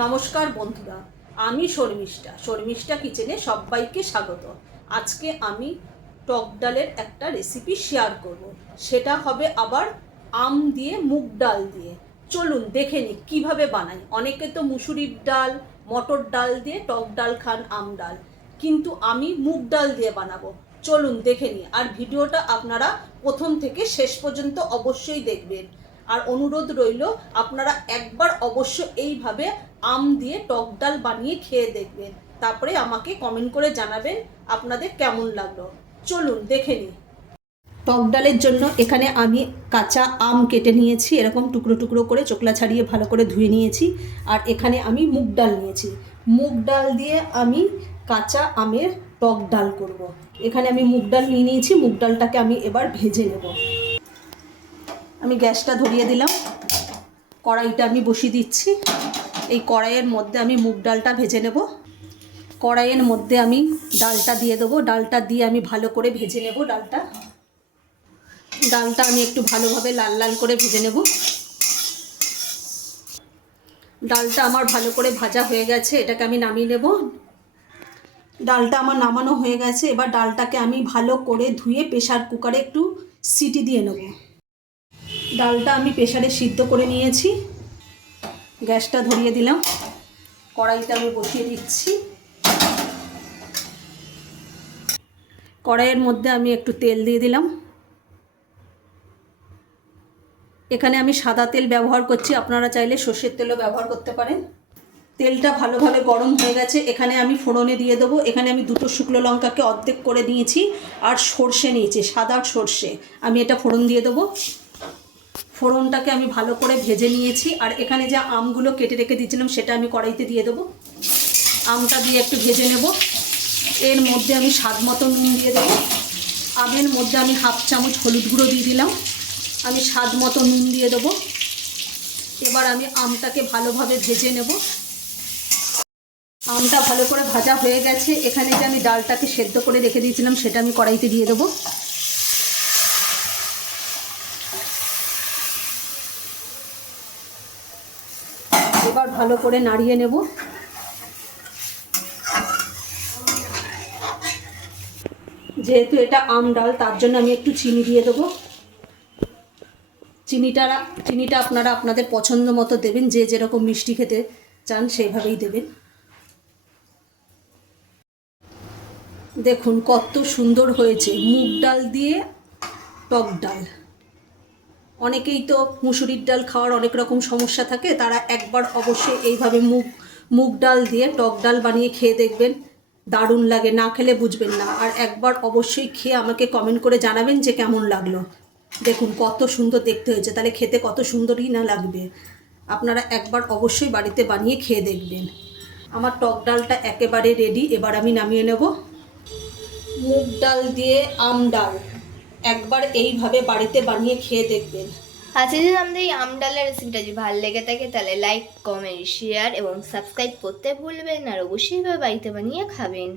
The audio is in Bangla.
নমস্কার বন্ধুরা, আমি শর্মিষ্ঠা কিচেনে সবাইকে স্বাগত। আজকে আমি টক ডালের একটা রেসিপি শেয়ার করব। সেটা হবে আবার আম দিয়ে, মুগ ডাল দিয়ে। চলুন দেখে নিই কীভাবে বানাই। অনেকে তো মুসুরির ডাল, মটর ডাল দিয়ে টক ডাল খান, আম ডাল, কিন্তু আমি মুগ ডাল দিয়ে বানাবো। চলুন দেখে নিই। আর ভিডিওটা আপনারা প্রথম থেকে শেষ পর্যন্ত অবশ্যই দেখবেন। আর অনুরোধ রইল, আপনারা একবার অবশ্য এইভাবে আম দিয়ে টক ডাল বানিয়ে খেয়ে দেখবেন, তারপরে আমাকে কমেন্ট করে জানাবেন আপনাদের কেমন লাগলো। চলুন দেখে নিই। টক ডালের জন্য এখানে আমি কাঁচা আম কেটে নিয়েছি, এরকম টুকরো টুকরো করে চোকলা ছাড়িয়ে ভালো করে ধুয়ে নিয়েছি। আর এখানে আমি মুগ ডাল নিয়েছি। মুগ ডাল দিয়ে আমি কাঁচা আমের টক ডাল করব। এখানে আমি মুগ ডাল নিয়ে নিয়েছি। মুগ ডালটাকে আমি এবার ভেজে নেব। আমি গ্যাসটা ধরিয়ে দিলাম, কড়াইটা আমি বসিয়ে দিচ্ছি। এই কড়াইয়ের মধ্যে আমি মুগ ডালটা ভেজে নেব। কড়াইয়ের মধ্যে আমি ডালটা দিয়ে দেবো। ডালটা দিয়ে আমি ভালো করে ভেজে নেব। ডালটা আমি একটু ভালোভাবে লাল লাল করে ভেজে নেব। ডালটা আমার ভালো করে ভাজা হয়ে গেছে, এটাকে আমি নামিয়ে নেব। ডালটা আমার নামানো হয়ে গেছে। এবার ডালটাকে আমি ভালো করে ধুয়ে প্রেসার কুকারে একটু সিটি দিয়ে নেব। ডালটা আমি প্রেসারে সিদ্ধ করে নিয়েছি। গ্যাসটা ধরিয়ে দিলাম, কড়াইটা আমি বসিয়ে দিচ্ছি। কড়াইয়ের মধ্যে আমি একটু তেল দিয়ে দিলাম। এখানে আমি সাদা তেল ব্যবহার করছি, আপনারা চাইলে সর্ষের তেলও ব্যবহার করতে পারেন। তেলটা ভালোভাবে গরম হয়ে গেছে। এখানে আমি ফোড়নে দিয়ে দেবো। এখানে আমি দুটো শুকনো লঙ্কাকে অর্ধেক করে নিয়েছি, আর সর্ষে নিয়েছি, সাদা সর্ষে। আমি এটা ফোড়ন দিয়ে দেবো। ফোড়নটাকে আমি ভালো করে ভেজে নিয়েছি। আর এখানে যে আমগুলো কেটে রেখে দিয়েছিলাম সেটা আমি কড়াইতে দিয়ে দেবো। আমটা দিয়ে একটু ভেজে নেব। এর মধ্যে আমি স্বাদ মতো নুন দিয়ে দেবো। আমের মধ্যে আমি হাফ চামচ হলুদ গুঁড়ো দিয়ে দিলাম। আমি স্বাদ মতো নুন দিয়ে দেবো। এবার আমি আমটাকে ভালোভাবে ভেজে নেব। আমটা ভালো করে ভাজা হয়ে গেছে। এখানে যে আমি ডালটাকে সেদ্ধ করে রেখে দিয়েছিলাম সেটা আমি কড়াইতে দিয়ে দেবো। এবার ভালো করে নাড়িয়ে নেব। যেহেতু এটা আম ডাল, তার জন্য আমি একটু চিনি দিয়ে দেবো। চিনিটা আপনারা আপনাদের পছন্দ মতো দেবেন, যে যেরকম মিষ্টি খেতে চান সেইভাবেই দেবেন। দেখুন কত সুন্দর হয়েছে মুগ ডাল দিয়ে টক ডাল। অনেকেই তো মুসুরির ডাল খাওয়ার অনেক রকম সমস্যা থাকে, তারা একবার অবশ্যই এইভাবে মুগ ডাল দিয়ে টক ডাল বানিয়ে খেয়ে দেখবেন। দারুণ লাগে, না খেলে বুঝবেন না। আর একবার অবশ্যই খেয়ে আমাকে কমেন্ট করে জানাবেন যে কেমন লাগলো। দেখুন কত সুন্দর দেখতে হয়েছে, তাহলে খেতে কত সুন্দরই না লাগবে। আপনারা একবার অবশ্যই বাড়িতে বানিয়ে খেয়ে দেখবেন। আমার টক ডালটা একেবারে রেডি। এবার আমি নামিয়ে নেব। মুগ ডাল দিয়ে আম ডাল একবার এইভাবে বাড়িতে বানিয়ে খেয়ে দেখবেন। আচ্ছা, যদি আমাদের এই আম ডালের রেসিপিটা যদি ভালো লেগে থাকে তাহলে লাইক, কমেন্ট, শেয়ার এবং সাবস্ক্রাইব করতে ভুলবেন না। আর অবশ্যই বাড়িতে বানিয়ে খাবেন।